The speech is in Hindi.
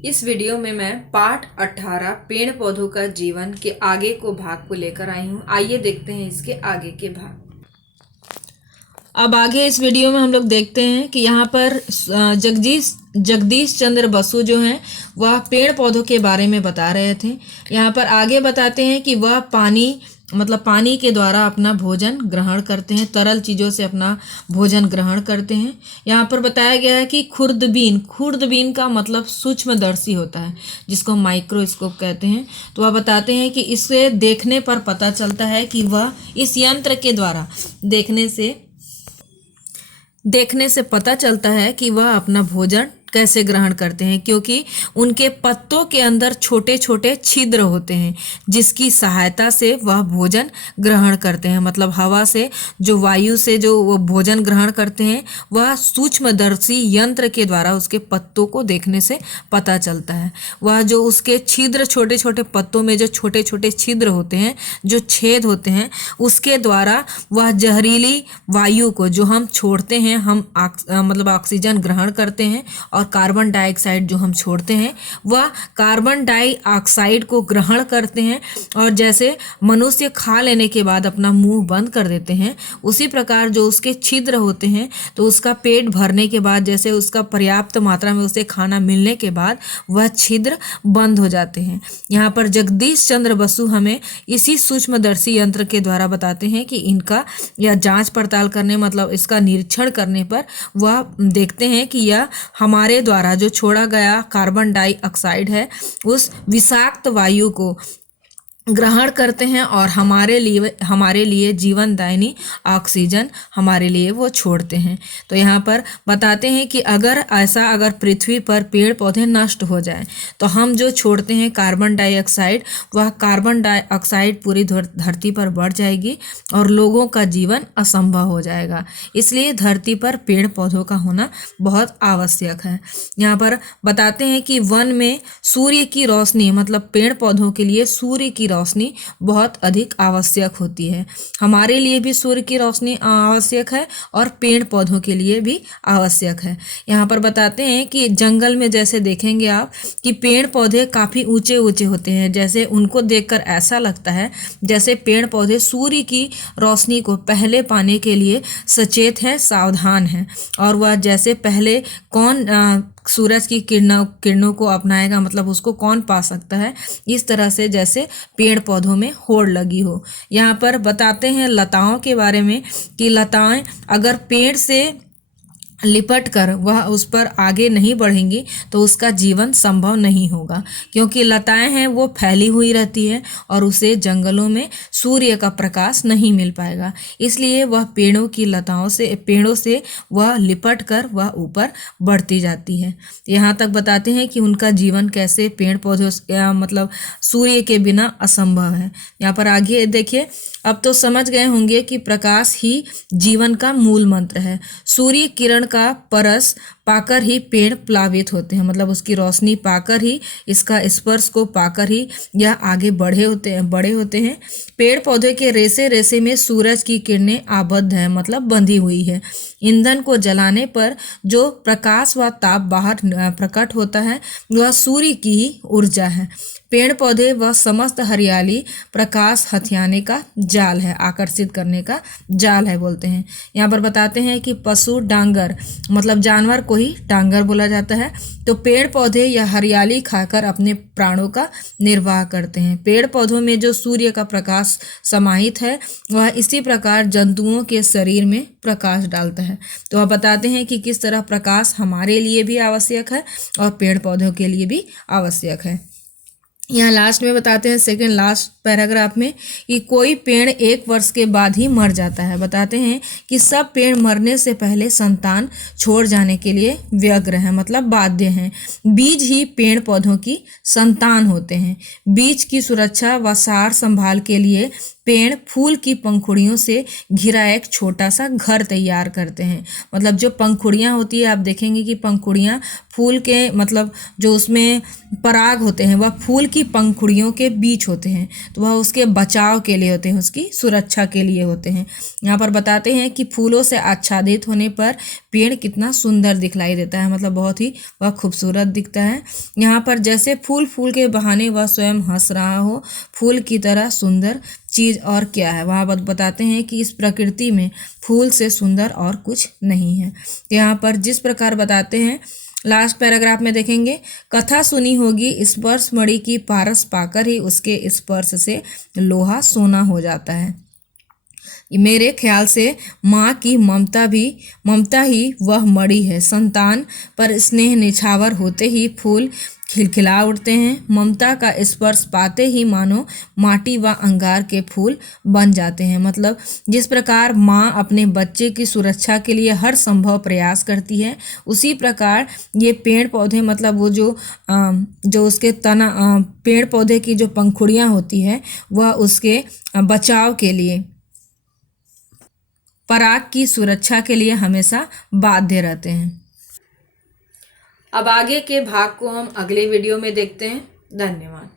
इस वीडियो में मैं पार्ट 18 पेड़ पौधों का जीवन के आगे को भाग को लेकर आई हूँ। आइए देखते हैं इसके आगे के भाग। अब आगे इस वीडियो में हम लोग देखते हैं कि यहाँ पर जगदीश चंद्र बसु जो हैं वह पेड़ पौधों के बारे में बता रहे थे। यहाँ पर आगे बताते हैं कि वह पानी के द्वारा अपना भोजन ग्रहण करते हैं, तरल चीज़ों से अपना भोजन ग्रहण करते हैं। यहाँ पर बताया गया है कि खुर्दबीन का मतलब सूक्ष्मदर्शी होता है, जिसको माइक्रोस्कोप कहते हैं। तो वह बताते हैं कि इसे देखने पर पता चलता है कि वह इस यंत्र के द्वारा देखने से पता चलता है कि वह अपना भोजन कैसे ग्रहण करते हैं, क्योंकि उनके पत्तों के अंदर छोटे छोटे छिद्र होते हैं जिसकी सहायता से वह भोजन ग्रहण करते हैं। मतलब हवा से जो वायु से जो वो भोजन ग्रहण करते हैं वह सूक्ष्मदर्शी यंत्र के द्वारा उसके पत्तों को देखने से पता चलता है। वह जो उसके छिद्र छोटे छोटे पत्तों में जो छोटे छोटे छिद्र होते हैं, जो छेद होते हैं, उसके द्वारा वह जहरीली वायु को जो हम छोड़ते हैं, हम ऑक्सीजन ग्रहण करते हैं और कार्बन डाइऑक्साइड जो हम छोड़ते हैं वह कार्बन डाइऑक्साइड को ग्रहण करते हैं। और जैसे मनुष्य खा लेने के बाद अपना मुंह बंद कर देते हैं, उसी प्रकार जो उसके छिद्र होते हैं तो उसका पेट भरने के बाद, जैसे उसका पर्याप्त मात्रा में उसे खाना मिलने के बाद वह छिद्र बंद हो जाते हैं। यहाँ पर जगदीश चंद्र बसु हमें इसी सूक्ष्मदर्शी यंत्र के द्वारा बताते हैं कि इनका या जांच पड़ताल करने मतलब इसका निरीक्षण करने पर वह देखते हैं कि यह हमारे द्वारा जो छोड़ा गया कार्बन डाइऑक्साइड है उस विषाक्त वायु को ग्रहण करते हैं और हमारे लिए जीवनदायिनी ऑक्सीजन हमारे लिए वो छोड़ते हैं। तो यहाँ पर बताते हैं कि अगर पृथ्वी पर पेड़ पौधे नष्ट हो जाएं तो हम जो छोड़ते हैं कार्बन डाइऑक्साइड, वह कार्बन डाइऑक्साइड पूरी धरती पर बढ़ जाएगी और लोगों का जीवन असंभव हो जाएगा। इसलिए धरती पर पेड़ पौधों का होना बहुत आवश्यक है। यहाँ पर बताते हैं कि वन में सूर्य की रोशनी मतलब पेड़ पौधों के लिए सूर्य की रोशनी बहुत अधिक आवश्यक होती है। हमारे लिए भी सूर्य की रोशनी आवश्यक है और पेड़ पौधों के लिए भी आवश्यक है। यहाँ पर बताते हैं कि जंगल में जैसे देखेंगे आप कि पेड़ पौधे काफ़ी ऊंचे ऊंचे होते हैं, जैसे उनको देखकर ऐसा लगता है जैसे पेड़ पौधे सूर्य की रोशनी को पहले पाने के लिए सचेत हैं, सावधान हैं। और वह जैसे पहले कौन सूरज की किरणों को अपनाएगा, मतलब उसको कौन पा सकता है, इस तरह से जैसे पेड़ पौधों में होड़ लगी हो। यहाँ पर बताते हैं लताओं के बारे में कि लताएं अगर पेड़ से लिपट कर वह उस पर आगे नहीं बढ़ेंगी तो उसका जीवन संभव नहीं होगा, क्योंकि लताएं हैं वो फैली हुई रहती है और उसे जंगलों में सूर्य का प्रकाश नहीं मिल पाएगा। इसलिए वह पेड़ों से वह लिपट कर वह ऊपर बढ़ती जाती है। यहाँ तक बताते हैं कि उनका जीवन कैसे पेड़ पौधों मतलब सूर्य के बिना असंभव है। यहाँ पर आगे देखिए, अब तो समझ गए होंगे कि प्रकाश ही जीवन का मूल मंत्र है। सूर्य किरण का परस पाकर ही पेड़ प्लावित होते हैं, मतलब उसकी रोशनी पाकर ही, इसका स्पर्श को पाकर ही यह आगे बड़े होते हैं। पेड़ पौधे के रेसे रेसे में सूरज की किरणें आबद्ध है, मतलब बंधी हुई है। ईंधन को जलाने पर जो प्रकाश व ताप बाहर प्रकट होता है वह सूर्य की ही ऊर्जा है। पेड़ पौधे व समस्त हरियाली प्रकाश हथियाने का जाल है, आकर्षित करने का जाल है बोलते हैं। यहाँ पर बताते हैं कि पशु डांगर मतलब जानवर को ही डांगर बोला जाता है। तो पेड़ पौधे या हरियाली खाकर अपने प्राणों का निर्वाह करते हैं। पेड़ पौधों में जो सूर्य का प्रकाश समाहित है वह इसी प्रकार जंतुओं के शरीर में प्रकाश डालता है। तो वह बताते हैं कि किस तरह प्रकाश हमारे लिए भी आवश्यक है और पेड़ पौधों के लिए भी आवश्यक है। यहाँ लास्ट में बताते हैं सेकंड लास्ट पैराग्राफ में कि कोई पेड़ 1 वर्ष के बाद ही मर जाता है। बताते हैं कि सब पेड़ मरने से पहले संतान छोड़ जाने के लिए व्यग्र है, मतलब बाध्य हैं। बीज ही पेड़ पौधों की संतान होते हैं। बीज की सुरक्षा व सार संभाल के लिए पेड़ फूल की पंखुड़ियों से घिरा एक छोटा सा घर तैयार करते हैं। मतलब जो पंखुड़ियाँ होती है, आप देखेंगे कि पंखुड़ियाँ फूल के मतलब जो उसमें पराग होते हैं वह फूल की पंखुड़ियों के बीच होते हैं। तो वह उसके बचाव के लिए होते हैं, उसकी सुरक्षा के लिए होते हैं। यहाँ पर बताते हैं कि फूलों से आच्छादित होने पर पेड़ कितना सुंदर दिखलाई देता है, मतलब बहुत ही वह खूबसूरत दिखता है। यहाँ पर जैसे फूल फूल के बहाने वह स्वयं हंस रहा हो, फूल की तरह सुंदर चीज और क्या है। वहाँ बताते हैं कि इस प्रकृति में फूल से सुंदर और कुछ नहीं है। यहाँ पर जिस प्रकार बताते हैं, लास्ट पैराग्राफ में देखेंगे, कथा सुनी होगी स्पर्श मणि की, पारस पाकर ही उसके स्पर्श से लोहा सोना हो जाता है। मेरे ख्याल से माँ की ममता ही वह मणि है। संतान पर स्नेह निछावर होते ही फूल खिलखिला उठते हैं। ममता का स्पर्श पाते ही मानो माटी व अंगार के फूल बन जाते हैं। मतलब जिस प्रकार माँ अपने बच्चे की सुरक्षा के लिए हर संभव प्रयास करती है, उसी प्रकार ये पेड़ पौधे, मतलब वो जो उसके तना, पेड़ पौधे की जो पंखुड़ियाँ होती है, वह उसके बचाव के लिए, पराग की सुरक्षा के लिए हमेशा बाध्य रहते हैं। अब आगे के भाग को हम अगले वीडियो में देखते हैं। धन्यवाद।